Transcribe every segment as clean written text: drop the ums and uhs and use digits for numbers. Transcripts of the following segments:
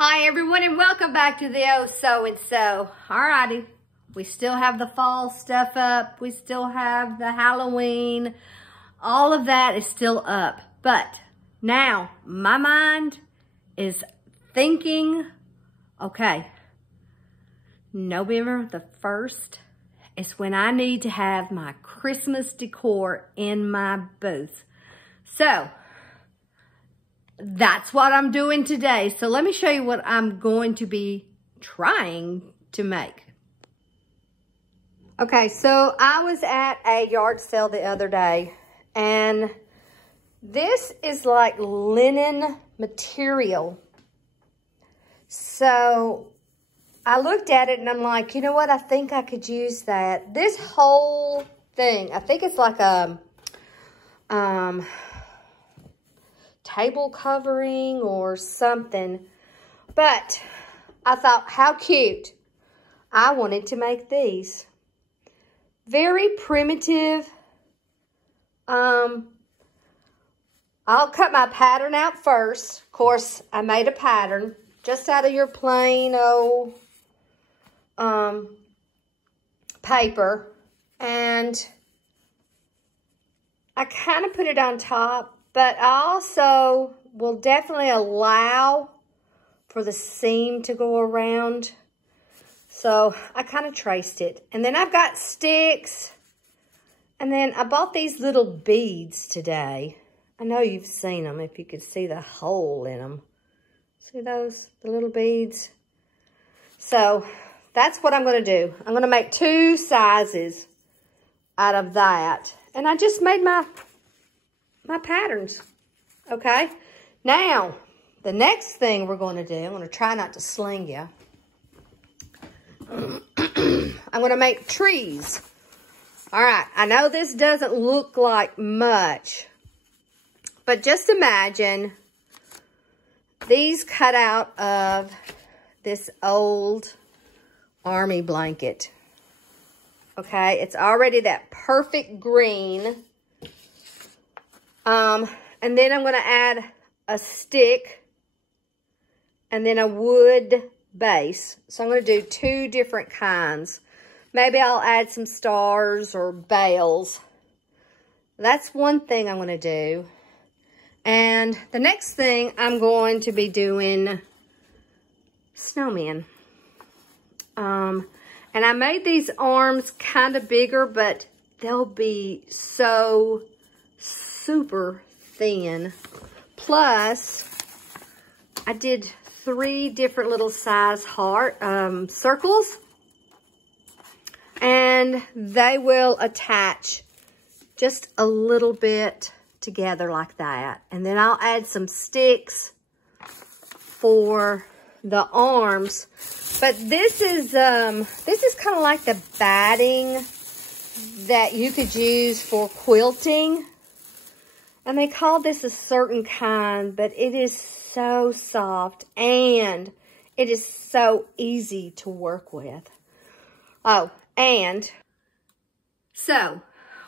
Hi everyone and welcome back to the Oh So and So. Alrighty, we still have the fall stuff up. We still have the Halloween. All of that is still up. But now my mind is thinking, okay, November the 1st is when I need to have my Christmas decor in my booth. So that's what I'm doing today. So let me show you what I'm going to be trying to make. Okay, so I was at a yard sale the other day, and this is like linen material. So I looked at it and I'm like, you know what? I think I could use that. This whole thing, I think it's like a table covering or something. But I thought, how cute. I wanted to make these. Very primitive. I'll cut my pattern out first. Of course, I made a pattern just out of your plain old paper. And I kind of put it on top. But I also will definitely allow for the seam to go around. So I kind of traced it. And then I've got sticks. And then I bought these little beads today. I know you've seen them, if you could see the hole in them. See those, the little beads? So that's what I'm going to do. I'm going to make 2 sizes out of that. And I just made my patterns, okay? Now, the next thing we're going to do, I'm going to try not to sling you. I'm going to make trees. All right, I know this doesn't look like much, but just imagine these cut out of this old army blanket, okay? It's already that perfect green. And then I'm going to add a stick and then a wood base. So I'm going to do 2 different kinds. Maybe I'll add some stars or bales. That's one thing I'm going to do. And the next thing I'm going to be doing snowmen. And I made these arms kind of bigger, but they'll be so super thin. Plus, I did 3 different little size heart circles, and they will attach just a little bit together like that. And then I'll add some sticks for the arms. But this is kind of like the batting that you could use for quilting. And they call this a certain kind, but it is so soft and it is so easy to work with. Oh, and so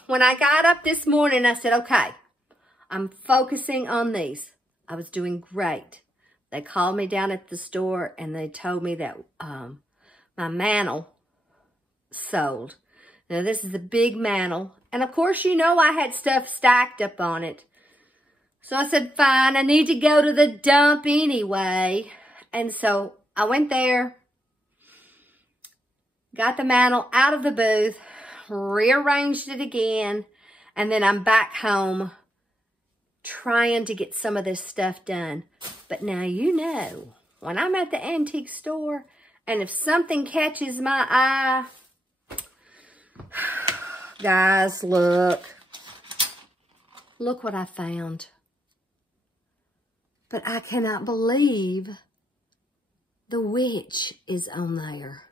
when I got up this morning, I said, okay, I'm focusing on these. I was doing great. They called me down at the store and they told me that my mantle sold. Now, this is a big mantle. And of course, you know I had stuff stacked up on it. So I said, fine, I need to go to the dump anyway. And so I went there, got the mantle out of the booth, rearranged it again, and then I'm back home trying to get some of this stuff done. But now you know, when I'm at the antique store, and if something catches my eye, guys, look what I found. But I cannot believe the witch is on there.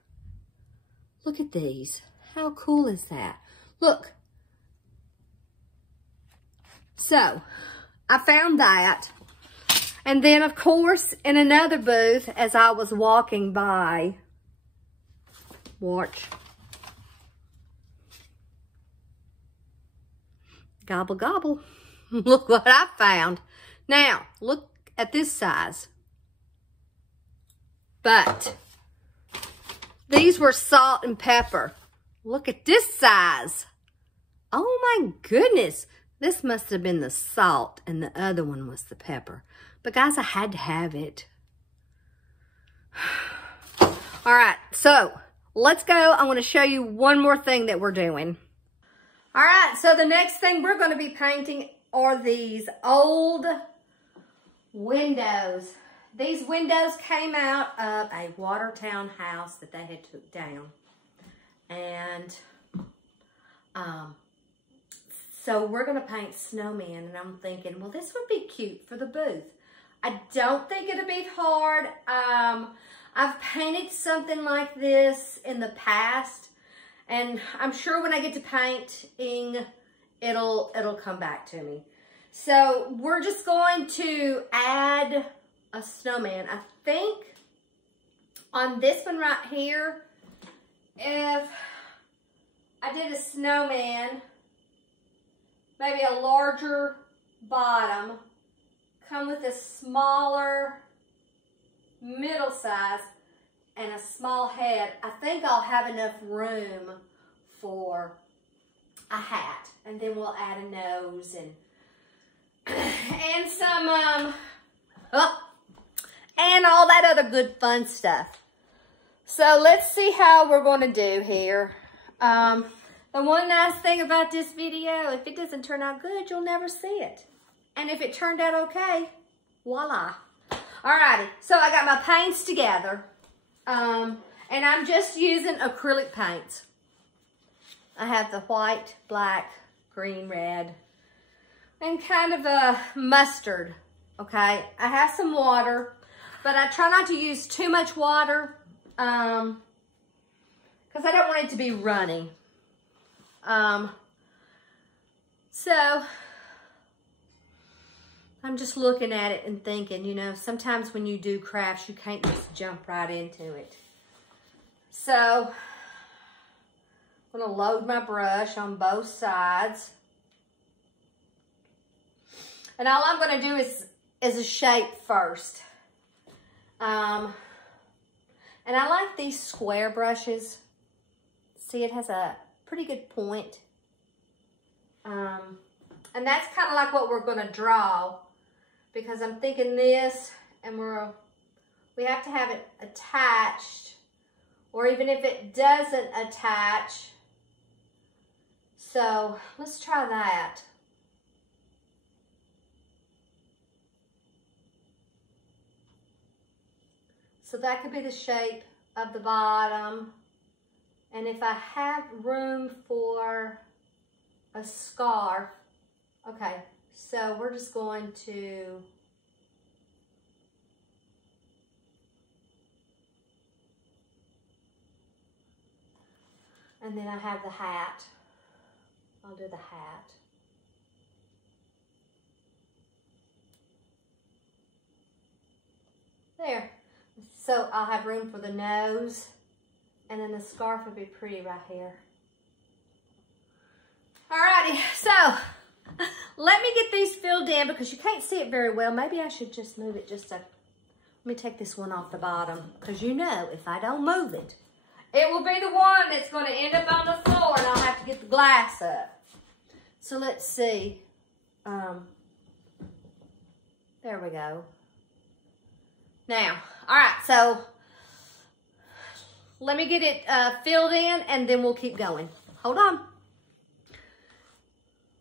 Look at these. How cool is that? Look. So, I found that. And then, of course, in another booth, as I was walking by, watch. Gobble, gobble. Look what I found. Now, look at this size. But these were salt and pepper. Look at this size. Oh my goodness. This must have been the salt and the other one was the pepper. But guys, I had to have it. All right, so let's go. I want to show you one more thing that we're doing. All right, so the next thing we're going to be painting are these old windows. These windows came out of a Watertown house that they had took down. And so we're going to paint snowmen, and I'm thinking, well, this would be cute for the booth. I don't think it'll be hard. I've painted something like this in the past, and I'm sure when I get to painting, it'll come back to me. So we're just going to add a snowman. I think on this one right here, if I did a snowman, maybe a larger bottom, come with a smaller middle size and a small head, I think I'll have enough room for a hat. And then we'll add a nose and some, and all that other good fun stuff. So let's see how we're going to do here. The one nice thing about this video, if it doesn't turn out good, you'll never see it. And if it turned out okay, voila. Alrighty, so I got my paints together. And I'm just using acrylic paints. I have the white, black, green, red, and kind of a mustard, okay? I have some water, but I try not to use too much water because I don't want it to be runny. So I'm just looking at it and thinking, you know, sometimes when you do crafts, you can't just jump right into it. So I'm gonna load my brush on both sides. And all I'm gonna do is a shape first. And I like these square brushes. See, it has a pretty good point. And that's kind of like what we're gonna draw, because I'm thinking this, and we have to have it attached, or even if it doesn't attach. So let's try that. So that could be the shape of the bottom. And if I have room for a scarf, okay, so we're just going to and then I have the hat. I'll do the hat. There. So I'll have room for the nose, and then the scarf will be pretty right here. Alrighty, so let me get these filled in because you can't see it very well. Maybe I should just move it just let me take this one off the bottom, because you know if I don't move it, it will be the one that's going to end up on the floor and I'll have to get the glass up. So let's see. There we go. Now, all right, so let me get it filled in and then we'll keep going. Hold on.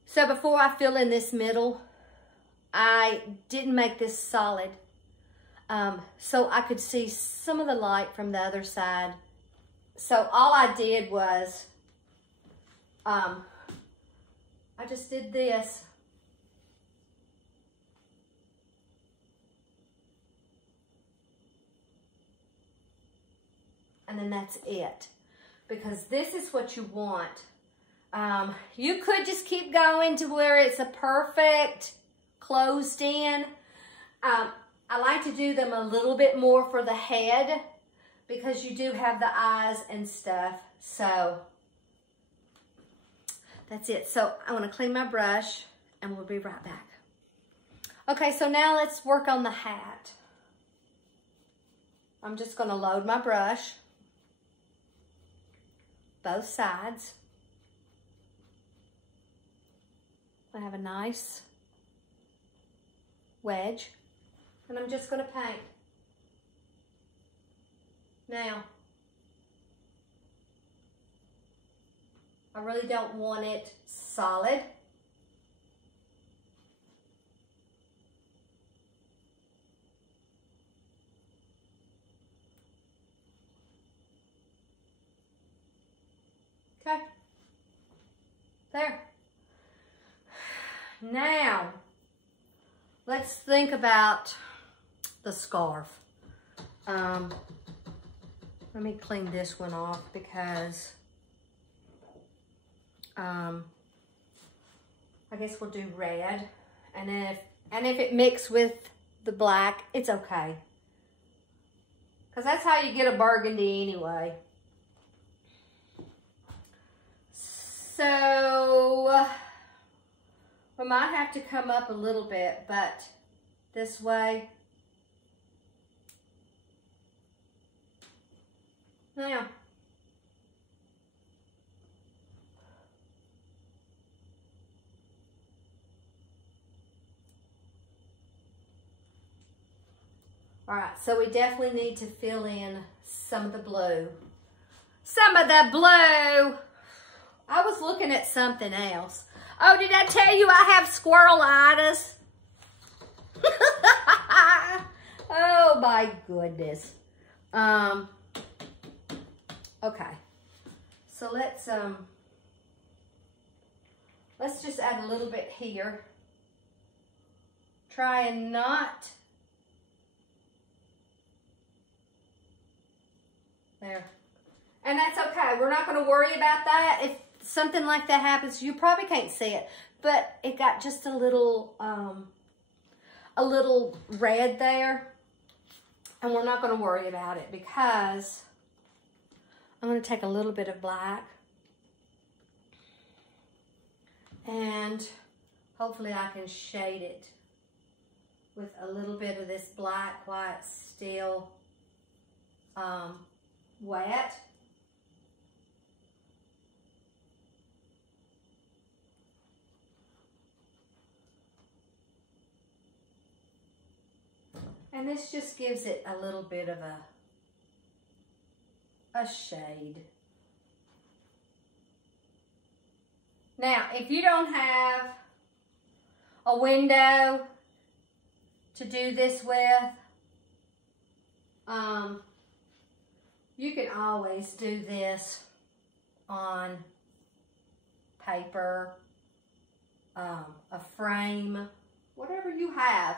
So before I fill in this middle, I didn't make this solid. So I could see some of the light from the other side. So all I did was, I just did this. And then that's it. Because this is what you want. You could just keep going to where it's a perfect closed in. I like to do them a little bit more for the head because you do have the eyes and stuff. So that's it. So I want to clean my brush and we'll be right back. Okay, so now let's work on the hat. I'm just going to load my brush, both sides. I have a nice wedge, and I'm just going to paint. Now, I really don't want it solid. Okay, there. Now, let's think about the scarf. Let me clean this one off because I guess we'll do red, and if it mixes with the black, it's okay, because that's how you get a burgundy anyway. So we might have to come up a little bit, but this way. Now, all right, so we definitely need to fill in some of the blue. Some of the blue. I was looking at something else. Oh, did I tell you I have squirrelitis? Oh my goodness. Okay. So let's just add a little bit here. Try and not there. And that's okay. We're not going to worry about that. If something like that happens, you probably can't see it, but it got just a little red there, and we're not going to worry about it because I'm going to take a little bit of black, and hopefully I can shade it with a little bit of this black while it's still wet. And this just gives it a little bit of a shade. Now, if you don't have a window to do this with, you can always do this on paper, a frame, whatever you have.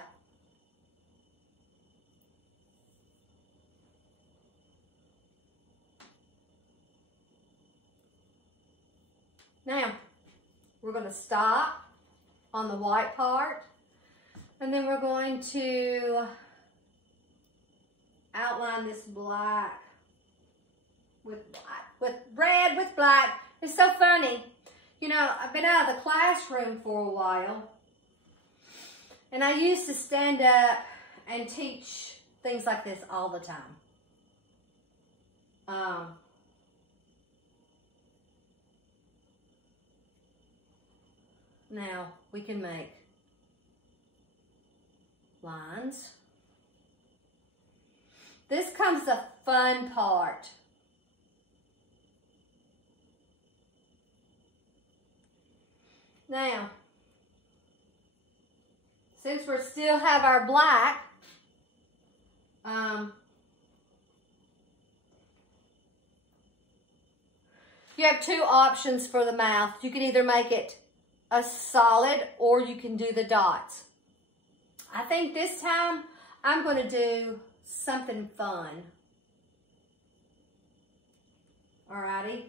Now, we're going to stop on the white part, and then we're going to outline this black with red with black. It's so funny. You know, I've been out of the classroom for a while, and I used to stand up and teach things like this all the time. Now, we can make lines. This comes the fun part. Now, since we still have our black, you have two options for the mouth. You can either make it a solid, or you can do the dots. I think this time I'm going to do something fun. Alrighty.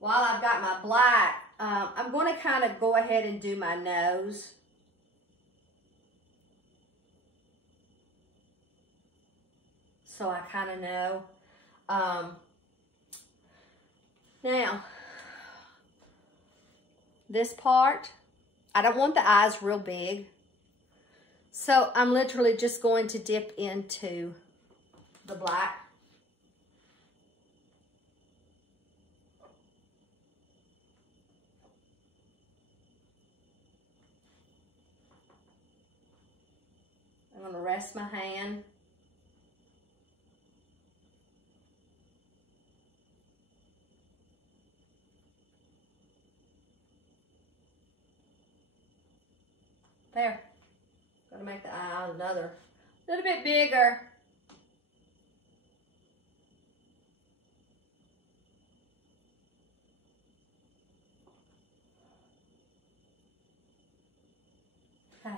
While I've got my black, I'm going to kind of go ahead and do my nose. So I kind of know. Now, this part, I don't want the eyes real big. So I'm literally just going to dip into the black. I'm going to rest my hand. There. Going to make the eye another little bit bigger. Okay.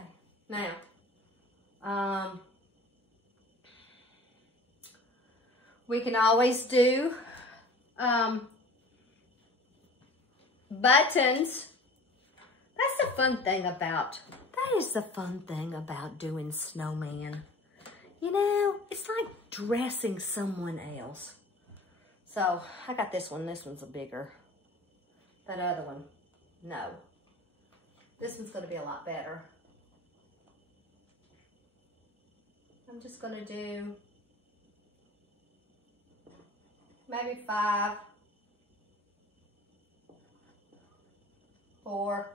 Now, we can always do buttons. That's the fun thing about, that is the fun thing about doing snowman. You know, it's like dressing someone else. So, I got this one. This one's a bigger. That other one, no. This one's going to be a lot better. I'm just going to do maybe 5, 4,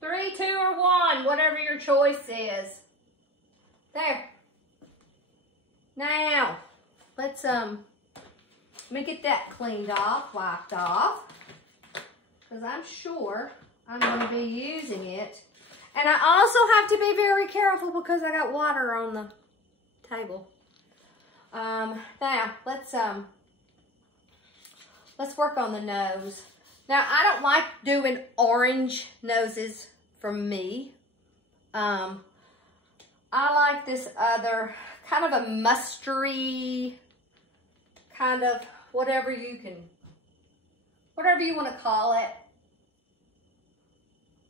3, 2, or 1, whatever your choice is. There. Now, let's let me get that cleaned off, wiped off, because I'm sure I'm going to be using it. And I also have to be very careful because I got water on the table. Now, let's work on the nose. Now, I don't like doing orange noses for me. I like this other kind of a mustardy, kind of whatever you want to call it.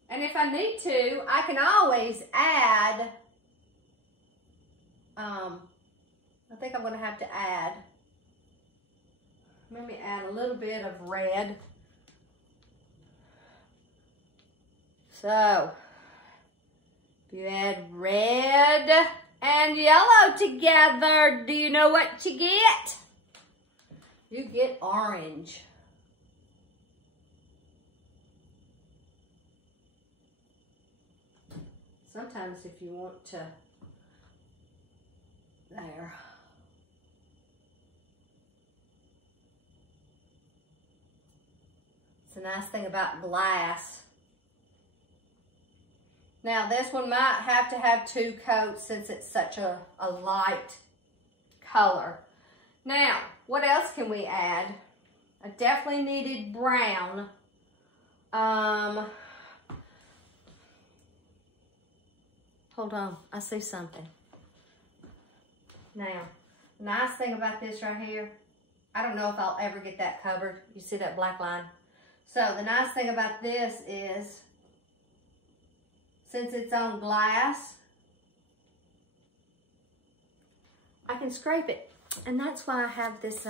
And if I need to, I can always add, I think I'm going to have to add, maybe add a little bit of red. So, if you add red and yellow together, do you know what you get? You get orange. Sometimes if you want to, there. It's a nice thing about glass. Now this one might have to have 2 coats since it's such a light color. Now, what else can we add? I definitely needed brown. Hold on, I see something. Now, nice thing about this right here, I don't know if I'll ever get that covered. You see that black line? So the nice thing about this is, since it's on glass, I can scrape it. And that's why I have this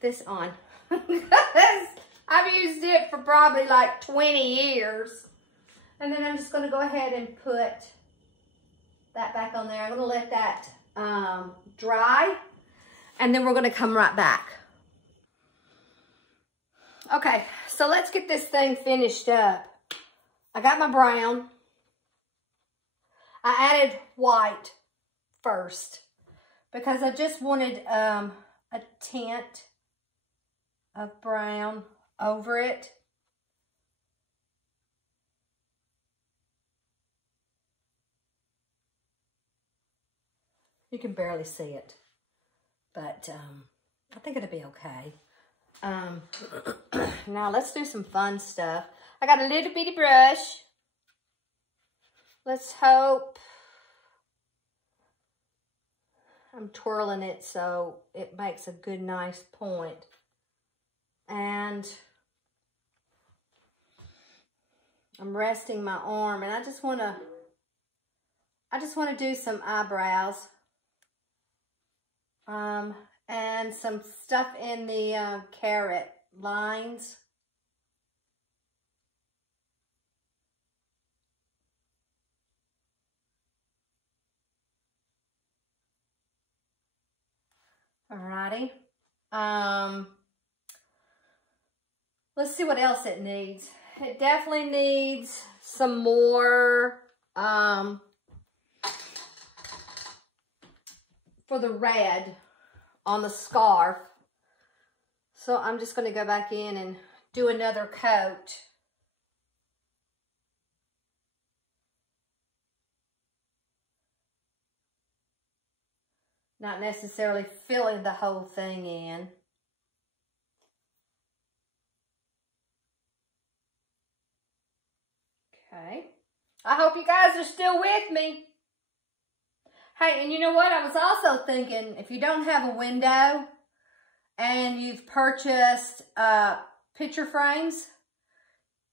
this on. I've used it for probably like 20 years. And then I'm just going to go ahead and put that back on there. I'm going to let that dry. And then we're going to come right back. Okay, so let's get this thing finished up. I got my brown. I added white first because I just wanted a tint of brown over it. You can barely see it, but I think it'll be okay. Now let's do some fun stuff. I got a little bitty brush. Let's hope I'm twirling it so it makes a good, nice point. And I'm resting my arm, and I just want to do some eyebrows. And some stuff in the carrot lines. Alrighty. Let's see what else it needs. It definitely needs some more for the red on the scarf. So I'm just going to go back in and do another coat. Not necessarily filling the whole thing in. Okay. I hope you guys are still with me. Hey, and you know what? I was also thinking, if you don't have a window and you've purchased picture frames,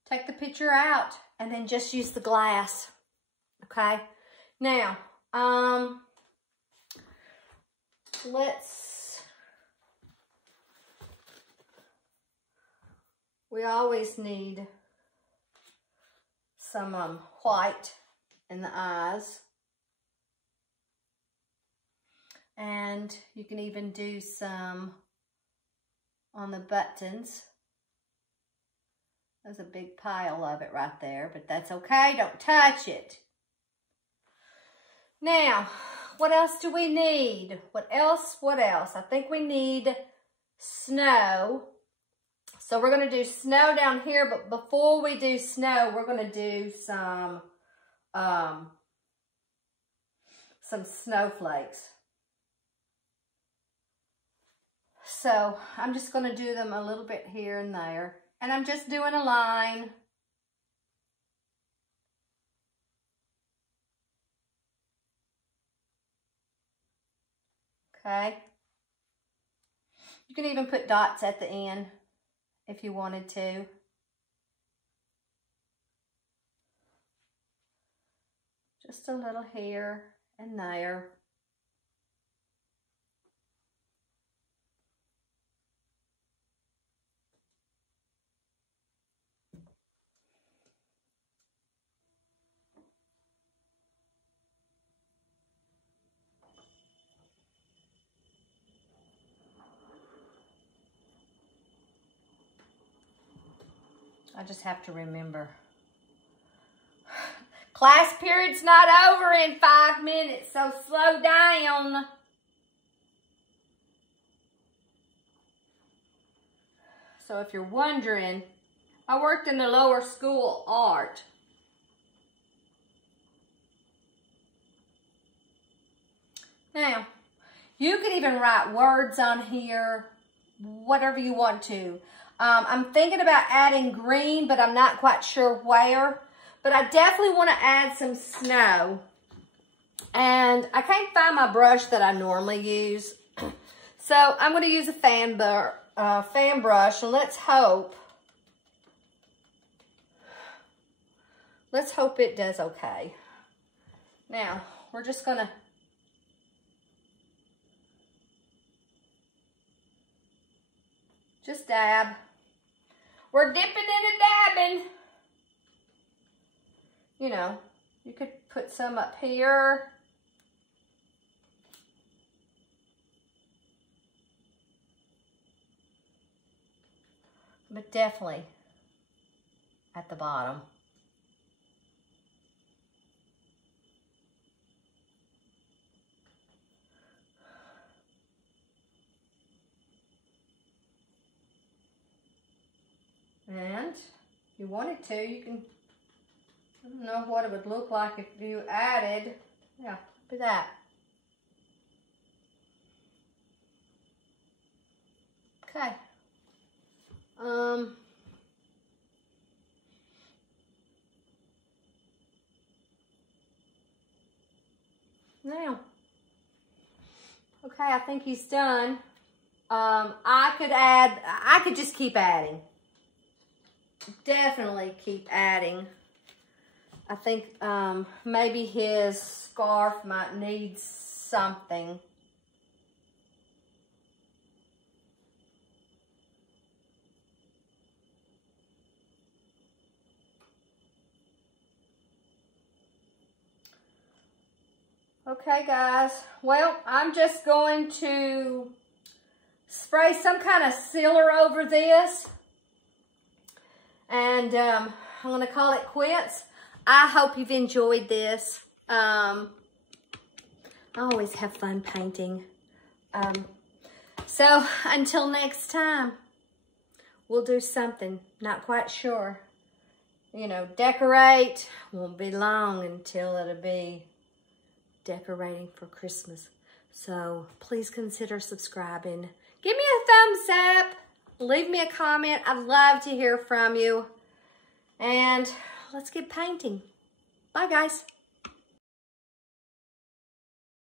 take the picture out and then just use the glass. Okay? Now, we always need some white in the eyes. And you can even do some on the buttons. There's a big pile of it right there, but that's okay. Don't touch it. Now, what else do we need? What else? I think we need snow. So we're going to do snow down here, but before we do snow, we're going to do some snowflakes. So I'm just going to do them a little bit here and there. And I'm just doing a line. Okay. You can even put dots at the end if you wanted to. Just a little here and there. I just have to remember. Class period's not over in 5 minutes, so slow down. So if you're wondering, I worked in the lower school art. Now, you can even write words on here, whatever you want to. I'm thinking about adding green, but I'm not quite sure where. But I definitely want to add some snow. And I can't find my brush that I normally use. So I'm going to use a fan brush, and let's hope it does okay. Now, we're just going to just dab. We're dipping and dabbing. You know, you could put some up here. But definitely at the bottom. And if you wanted to, you can, I don't know what it would look like if you added, yeah, look at that. Okay. Now, okay, I think he's done. I could just keep adding. Definitely keep adding. I think maybe his scarf might need something. Okay, guys. Well, I'm just going to spray some kind of sealer over this. And I'm going to call it quits. I hope you've enjoyed this. I always have fun painting. So until next time, we'll do something. Not quite sure. You know, decorate. Won't be long until it'll be decorating for Christmas. So please consider subscribing. Give me a thumbs up. Leave me a comment. I'd love to hear from you. And let's get painting. Bye, guys.